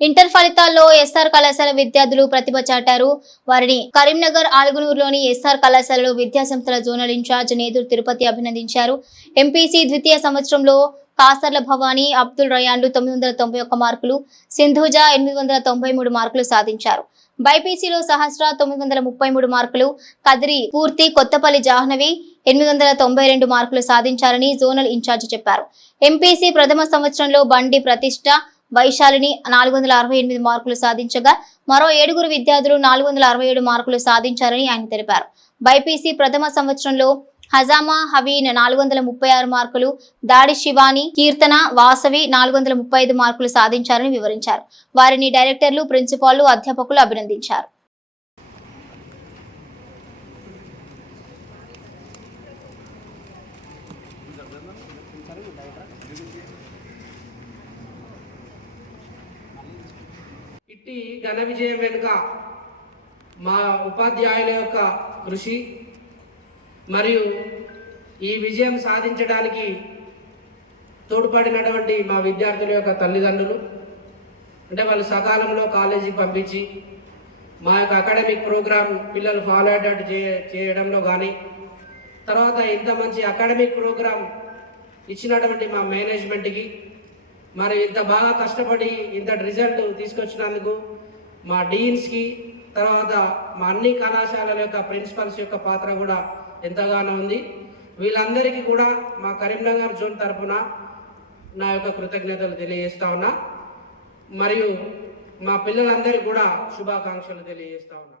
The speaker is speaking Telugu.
ఇంటర్ ఫలితాల్లో ఎస్ఆర్ కళాశాల విద్యార్థులు ప్రతిభ చాటారు. వారిని కరీంనగర్ ఆల్గునూరులోని ఎస్ఆర్ కళాశాలలో విద్యాసంస్థల జోనల్ ఇన్ఛార్జ్ నేదురు తిరుపతి అభినందించారు. ఎంపీసీ ద్వితీయ సంవత్సరంలో కాసర్ల భవానీ అబ్దుల్ రయాన్లు తొమ్మిది వందల తొంభై ఒక్క మార్కులు సింధుజా ఎనిమిది వందల తొంభై మూడు మార్కులు సాధించారు. బైపీసీలో సహస్ర తొమ్మిది వందల ముప్పై మూడు మార్కులు కదిరి పూర్తి కొత్తపల్లి జాహ్నవి ఎనిమిది వందల తొంభై రెండు మార్కులు సాధించారని జోనల్ ఇన్ఛార్జ్ చెప్పారు. ఎంపీసీ ప్రథమ సంవత్సరంలో బండి ప్రతిష్ట వైశాలిని నాలుగు వందల అరవై ఎనిమిది మార్కులు సాధించగా మరో ఏడుగురు విద్యార్థులు నాలుగు వందల అరవై ఏడు మార్కులు సాధించారని ఆయన తెలిపారు. బైపీసీ ప్రథమ సంవత్సరంలో హజామా హవీన్ నాలుగు వందల ముప్పై ఆరు మార్కులు దాడి శివాని కీర్తన వాసవి నాలుగు వందల ముప్పై ఐదు మార్కులు సాధించారని వివరించారు. వారిని డైరెక్టర్లు ప్రిన్సిపాల్లు అధ్యాపకులు అభినందించారు. ఇట్టి ఘన విజయం వెనుక మా ఉపాధ్యాయుల యొక్క కృషి మరియు ఈ విజయం సాధించడానికి తోడ్పడినటువంటి మా విద్యార్థుల యొక్క తల్లిదండ్రులు అంటే వాళ్ళు సకాలంలో కాలేజీకి పంపించి మా యొక్క అకాడమిక్ ప్రోగ్రామ్ పిల్లలు ఫాలో అయ్యేటట్టు చే చేయడంలో కానీ తర్వాత ఇంత మంచి అకాడమిక్ ప్రోగ్రామ్ ఇచ్చినటువంటి మా మేనేజ్మెంట్కి మరి ఇంత బాగా కష్టపడి ఇంత రిజల్ట్ తీసుకొచ్చినందుకు మా డీన్స్కి తర్వాత మా అన్ని కళాశాలల యొక్క ప్రిన్సిపల్స్ యొక్క పాత్ర కూడా ఎంతగానో ఉంది. వీళ్ళందరికీ కూడా మా కరీంనగర్ జోన్ తరపున నా యొక్క కృతజ్ఞతలు తెలియజేస్తా ఉన్నా. మరియు మా పిల్లలందరికీ కూడా శుభాకాంక్షలు తెలియజేస్తా ఉన్నా.